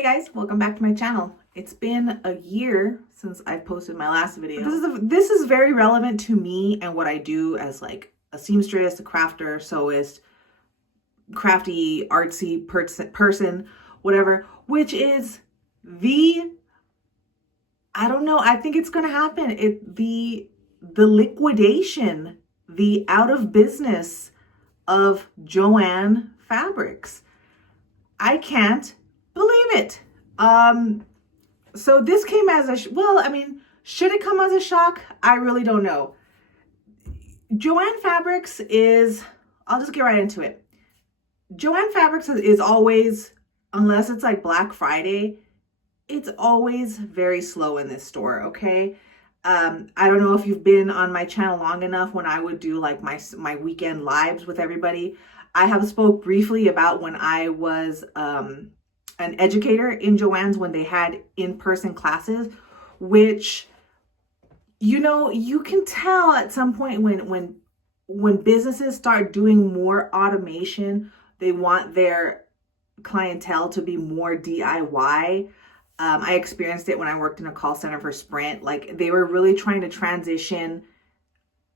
Hey guys, welcome back to my channel. It's been a year since I posted my last video. This is very relevant to me and what I do as like a seamstress, a crafter, sewist, crafty, artsy person, whatever, which is I don't know, I think it's gonna happen. The liquidation, the out of business of Joann Fabrics. I can't believe it. So this came as should it come as a shock? I really don't know. Joann Fabrics I'll just get right into it. Joann Fabrics is always, unless it's like Black Friday, it's always very slow in this store, okay? I don't know if you've been on my channel long enough when I would do like my weekend lives with everybody. I have spoke briefly about when I was an educator in Joann's when they had in-person classes, which, you know, you can tell at some point when businesses start doing more automation, they want their clientele to be more DIY. I experienced it when I worked in a call center for Sprint. Like, they were really trying to transition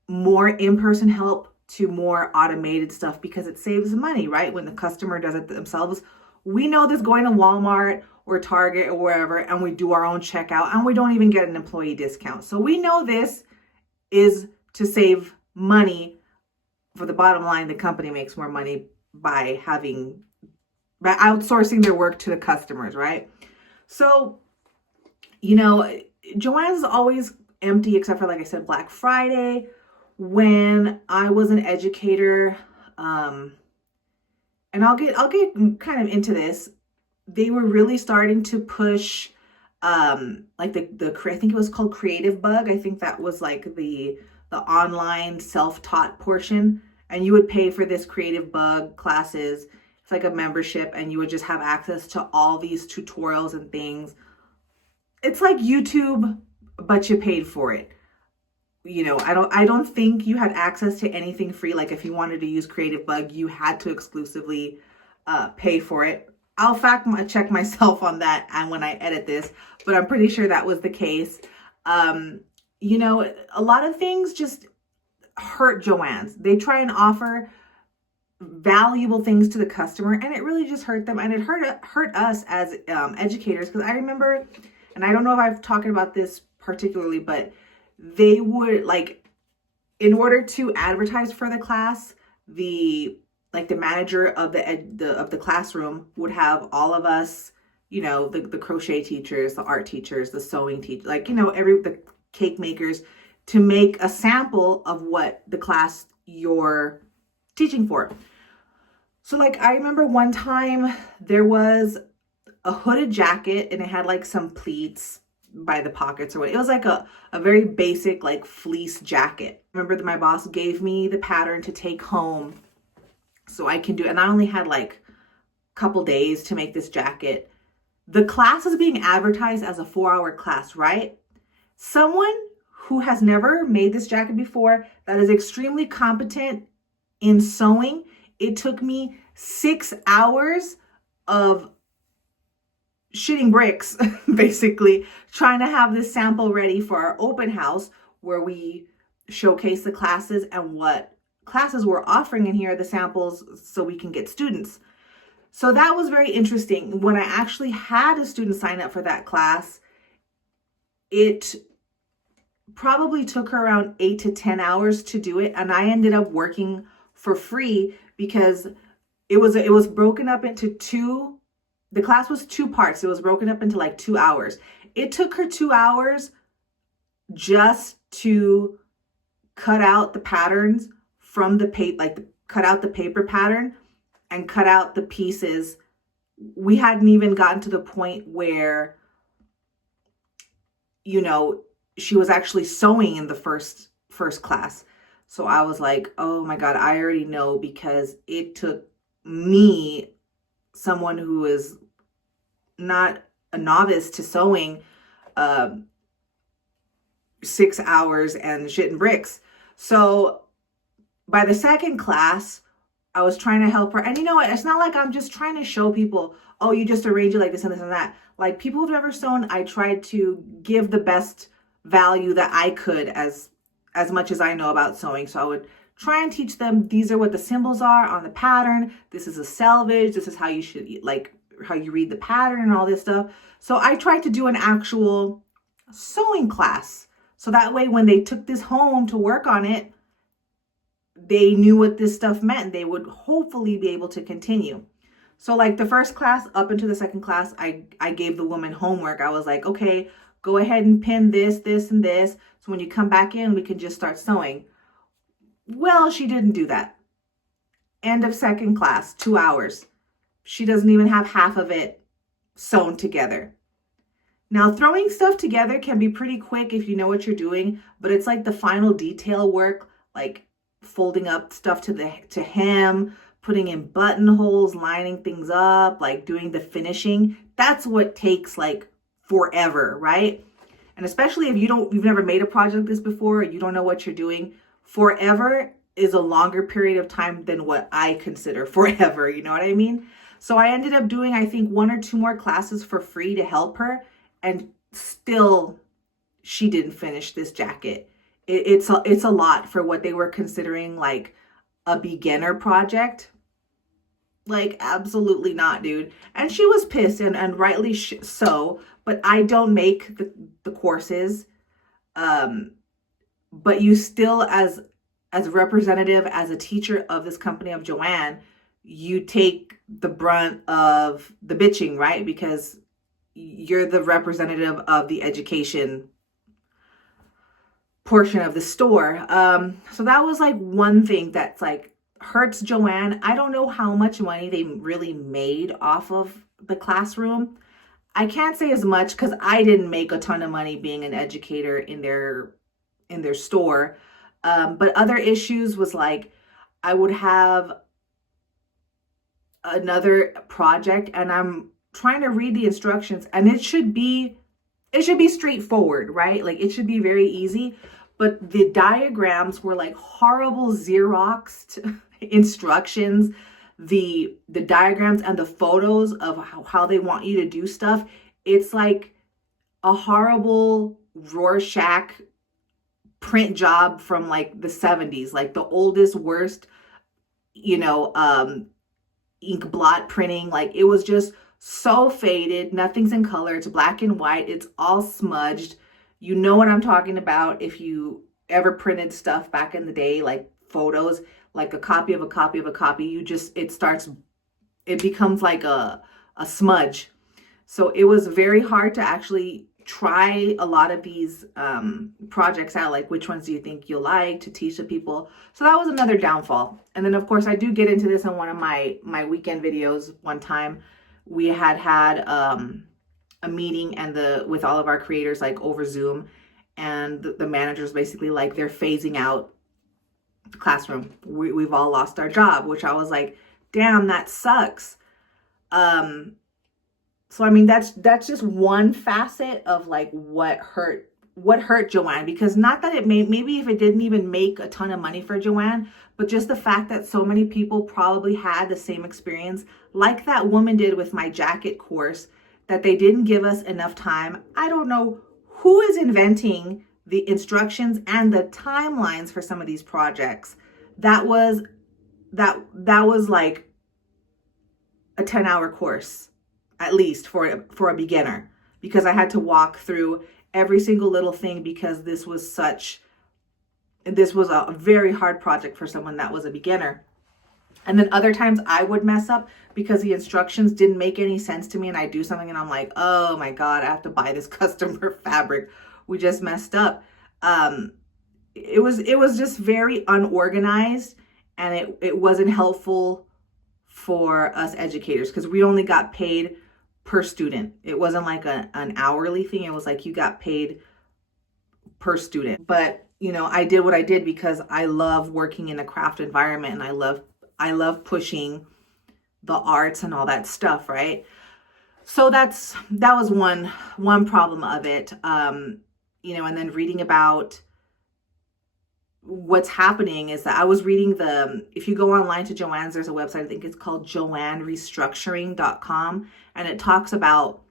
more in-person help to more automated stuff because it saves money, right? When the customer does it themselves. We know this going to Walmart or Target or wherever, and we do our own checkout and we don't even get an employee discount. So we know this is to save money. For the bottom line, the company makes more money by outsourcing their work to the customers, right? So, you know, Joann's is always empty except for, like I said, Black Friday. When I was an educator, and I'll get kind of into this, they were really starting to push like the I think it was called Creative Bug. I think that was like the online self-taught portion, and you would pay for this Creative Bug classes. It's like a membership, and you would just have access to all these tutorials and things. It's like YouTube, but you paid for it. You know, I don't think you had access to anything free. Like, if you wanted to use Creative Bug, you had to exclusively pay for it. I'll fact check myself on that and when I edit this, but I'm pretty sure that was the case. You know, a lot of things just hurt Joann's. They try and offer valuable things to the customer, and it really just hurt them, and it hurt us as educators. Because I remember, and I don't know if I've talked about this particularly, but they would, like, in order to advertise for the class, the manager of the classroom would have all of us, you know, the crochet teachers, the art teachers, the sewing teachers, like, you know, the cake makers, to make a sample of what the class you're teaching for. So, like, I remember one time there was a hooded jacket and it had like some pleats by the pockets or what. It was like a very basic like fleece jacket. I remember that my boss gave me the pattern to take home so I can do it. And I only had like a couple days to make this jacket. The class is being advertised as a 4-hour class, right? Someone who has never made this jacket before, that is extremely competent in sewing. It took me 6 hours of shitting bricks, basically, trying to have this sample ready for our open house where we showcase the classes and what classes we're offering in here, the samples, so we can get students. So that was very interesting. When I actually had a student sign up for that class, it probably took her around 8 to 10 hours to do it, and I ended up working for free because it was broken up into two. The class was 2 parts. It was broken up into like 2 hours. It took her 2 hours just to cut out the patterns from the paper, like cut out the paper pattern and cut out the pieces. We hadn't even gotten to the point where, you know, she was actually sewing in the first class. So I was like, oh my God, I already know, because it took me, someone who is not a novice to sewing, 6 hours and shitting bricks. So by the second class, I was trying to help her. And you know what? It's not like I'm just trying to show people, oh, you just arrange it like this and this and that. Like people who've never sewn, I tried to give the best value that I could as much as I know about sewing. So I would try and teach them, these are what the symbols are on the pattern. This is a selvage. This is how you should, like, how you read the pattern and all this stuff. So I tried to do an actual sewing class. So that way, when they took this home to work on it, they knew what this stuff meant. They would hopefully be able to continue. So like the first class up into the second class, I gave the woman homework. I was like, okay, go ahead and pin this, this, and this. So when you come back in, we can just start sewing. Well, she didn't do that. End of second class, 2 hours. She doesn't even have half of it sewn together. Now, throwing stuff together can be pretty quick if you know what you're doing, but it's like the final detail work, like folding up stuff to hem, putting in buttonholes, lining things up, like doing the finishing. That's what takes like forever, right? And especially if you've never made a project like this before, you don't know what you're doing, forever is a longer period of time than what I consider forever, you know what I mean? So I ended up doing, I think, 1 or 2 more classes for free to help her, and still she didn't finish this jacket. It's a lot for what they were considering like a beginner project. Like, absolutely not, dude. And she was pissed, and rightly so, but I don't make the courses. But you still, as a representative, as a teacher of this company of Joann, you take the brunt of the bitching, right? Because you're the representative of the education portion of the store. So that was like one thing that's like hurts Joann. I don't know how much money they really made off of the classroom. I can't say as much because I didn't make a ton of money being an educator in their store. But other issues was like, I would have another project and I'm trying to read the instructions, and it should be straightforward, right? Like it should be very easy, but the diagrams were like horrible Xeroxed instructions. The diagrams and the photos of how they want you to do stuff, it's like a horrible Rorschach print job from like the 70s, like the oldest, worst, ink blot printing. Like it was just so faded. Nothing's in color. It's black and white. It's all smudged. You know what I'm talking about if you ever printed stuff back in the day, like photos, like a copy of a copy of a copy. It becomes like a smudge. So it was very hard to actually try a lot of these projects out, like which ones do you think you'll like to teach the people. So that was another downfall. And then of course I do get into this in one of my weekend videos. One time we had a meeting with all of our creators, like over Zoom, and the managers basically like they're phasing out the classroom. We've all lost our job, which I was like, damn, that sucks. So I mean, that's just one facet of like what hurt Joann, because not that it maybe if it didn't even make a ton of money for Joann, but just the fact that so many people probably had the same experience like that woman did with my jacket course, that they didn't give us enough time. I don't know who is inventing the instructions and the timelines for some of these projects. That was like a 10-hour course, at least for a beginner, because I had to walk through every single little thing, because this was a very hard project for someone that was a beginner. And then other times I would mess up because the instructions didn't make any sense to me, and I do something and I'm like, oh my God, I have to buy this customer fabric. We just messed up. It was just very unorganized, and it wasn't helpful for us educators because we only got paid per student. It wasn't like an hourly thing. It was like you got paid per student. But I did what I did because I love working in a craft environment, and I love pushing the arts and all that stuff, right? So that was one problem of it. And then reading about what's happening is that I was reading if you go online to Joann's, there's a website, I think it's called joannrestructuring.com, and it talks about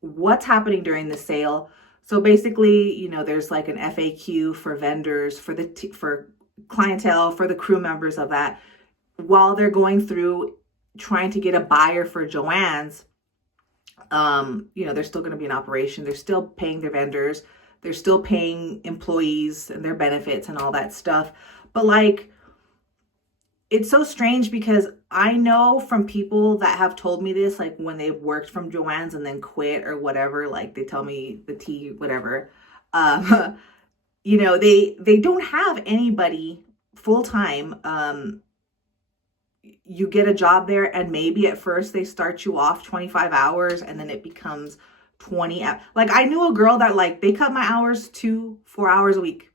what's happening during the sale. So basically, you know, there's like an FAQ for vendors, for for clientele, for the crew members of that, while they're going through trying to get a buyer for Joann's. You know, they're still going to be in operation. They're still paying their vendors. They're still paying employees and their benefits and all that stuff. But like, it's so strange because I know from people that have told me this, like when they've worked from Joann's and then quit or whatever, like they tell me the tea, whatever, you know, they don't have anybody full time. You get a job there and maybe at first they start you off 25 hours and then it becomes 20. Like I knew a girl that like, they cut my hours to 4 hours a week.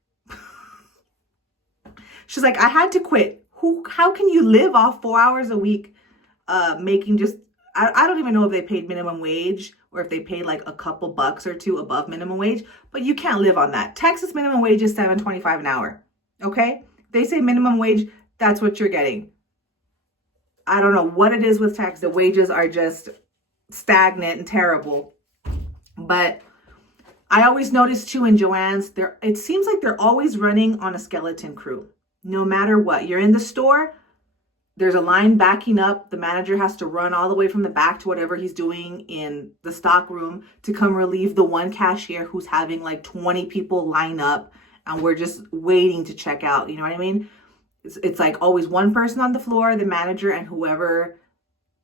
She's like, I had to quit. How can you live off 4 hours a week, making just, I don't even know if they paid minimum wage or if they paid like a couple bucks or two above minimum wage, but you can't live on that. Texas minimum wage is $7.25 an hour. Okay. They say minimum wage, that's what you're getting. I don't know what it is with Texas. The wages are just stagnant and terrible. But I always notice too in Joann's, it seems like they're always running on a skeleton crew. No matter what, you're in the store, there's a line backing up. The manager has to run all the way from the back to whatever he's doing in the stock room to come relieve the one cashier who's having like 20 people line up and we're just waiting to check out. You know what I mean? It's like always one person on the floor, the manager and whoever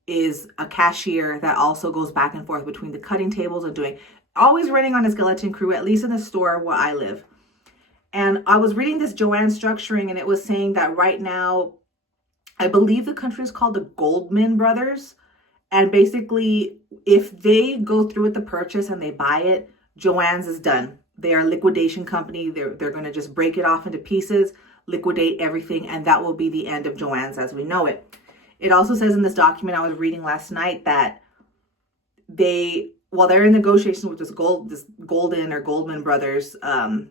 is a cashier that also goes back and forth between the cutting tables and doing, always running on a skeleton crew, at least in the store where I live. And I was reading this Joann structuring and it was saying that right now, I believe the country is called the Goldman Brothers. And basically, if they go through with the purchase and they buy it, Joann's is done. They are a liquidation company. They're going to just break it off into pieces, liquidate everything, and that will be the end of Joann's as we know it. It also says in this document I was reading last night that while they're in negotiations with this Golden or Goldman Brothers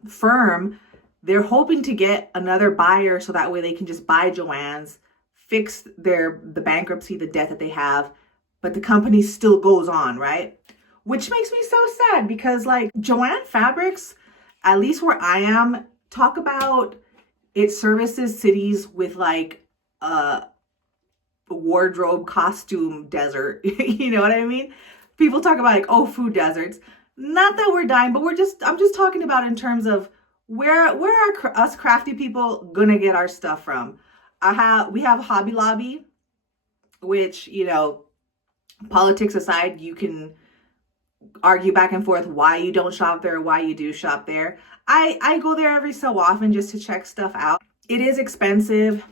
firm, they're hoping to get another buyer so that way they can just buy Joann's, fix the bankruptcy, the debt that they have, but the company still goes on, right? Which makes me so sad because like Joann Fabrics, at least where I am, talk about it services cities with like a wardrobe costume desert. You know what I mean? People talk about like, oh, food deserts. Not that we're dying, but I'm just talking about in terms of where are us crafty people gonna get our stuff from? We have Hobby Lobby, which, you know, politics aside, you can argue back and forth why you don't shop there, why you do shop there. I go there every so often just to check stuff out. It is expensive.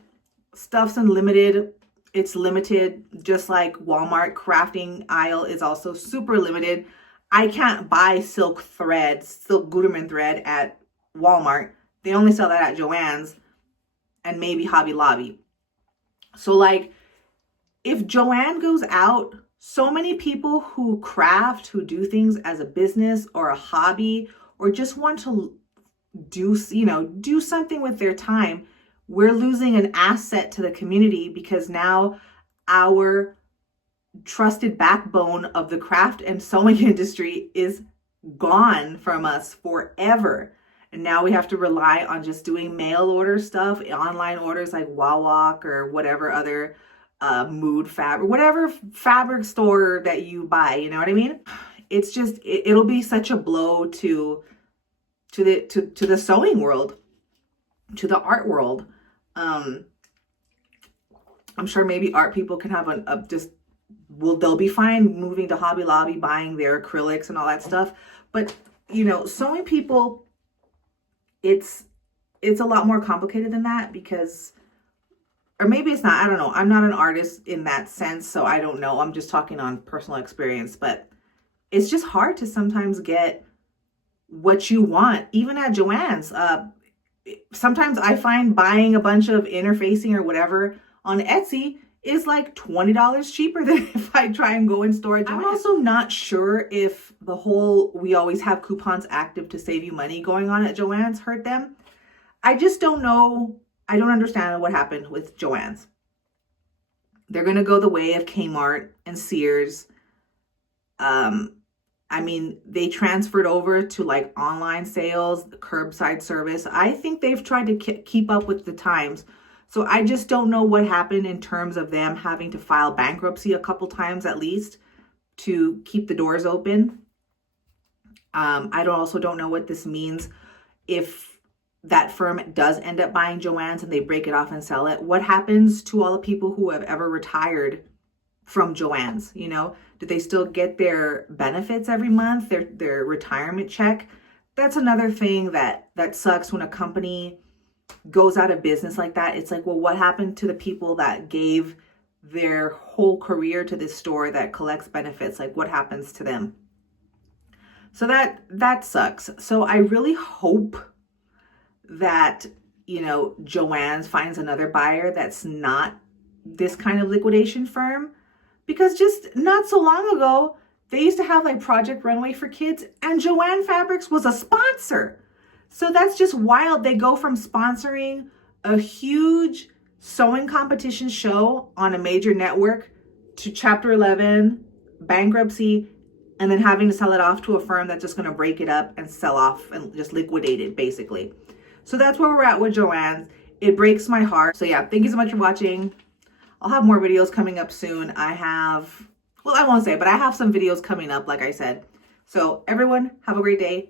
Stuff's unlimited. It's limited, just like Walmart crafting aisle is also super limited. I can't buy silk Gutermann thread at Walmart. They only sell that at Joann's and maybe Hobby Lobby. So like if Joann goes out, so many people who craft, who do things as a business or a hobby, or just want to do something with their time, we're losing an asset to the community because now our trusted backbone of the craft and sewing industry is gone from us forever. And now we have to rely on just doing mail order stuff, online orders like Wawak or whatever other Mood Fabric, whatever fabric store that you buy, you know what I mean? It's just, it'll be such a blow to the sewing world, to the art world. I'm sure maybe art people can have they'll be fine moving to Hobby Lobby, buying their acrylics and all that stuff. But, you know, sewing people, it's a lot more complicated than that because, or maybe it's not, I don't know. I'm not an artist in that sense, so I don't know. I'm just talking on personal experience, but it's just hard to sometimes get what you want, even at Joann's. Sometimes I find buying a bunch of interfacing or whatever on Etsy is like $20 cheaper than if I try and go in store at Joann's. I'm also not sure if the whole we always have coupons active to save you money going on at Joann's hurt them. I just don't know. I don't understand what happened with Joann's. They're going to go the way of Kmart and Sears. I mean, they transferred over to like online sales, curbside service. I think they've tried to keep up with the times. So I just don't know what happened in terms of them having to file bankruptcy a couple times at least to keep the doors open. I also don't know what this means if that firm does end up buying Joann's and they break it off and sell it. What happens to all the people who have ever retired from Joann's? You know, do they still get their benefits every month, their retirement check? That's another thing that sucks when a company goes out of business like that. It's like, well, what happened to the people that gave their whole career to this store that collects benefits? Like, what happens to them? So that sucks. So I really hope that, you know, Joann's finds another buyer that's not this kind of liquidation firm, because just not so long ago, they used to have like Project Runway for kids, and Joann Fabrics was a sponsor. So that's just wild. They go from sponsoring a huge sewing competition show on a major network to Chapter 11, bankruptcy, and then having to sell it off to a firm that's just going to break it up and sell off and just liquidate it, basically. So that's where we're at with Joann's. It breaks my heart. So yeah, thank you so much for watching. I'll have more videos coming up soon. I won't say, but I have some videos coming up, like I said. So everyone, have a great day.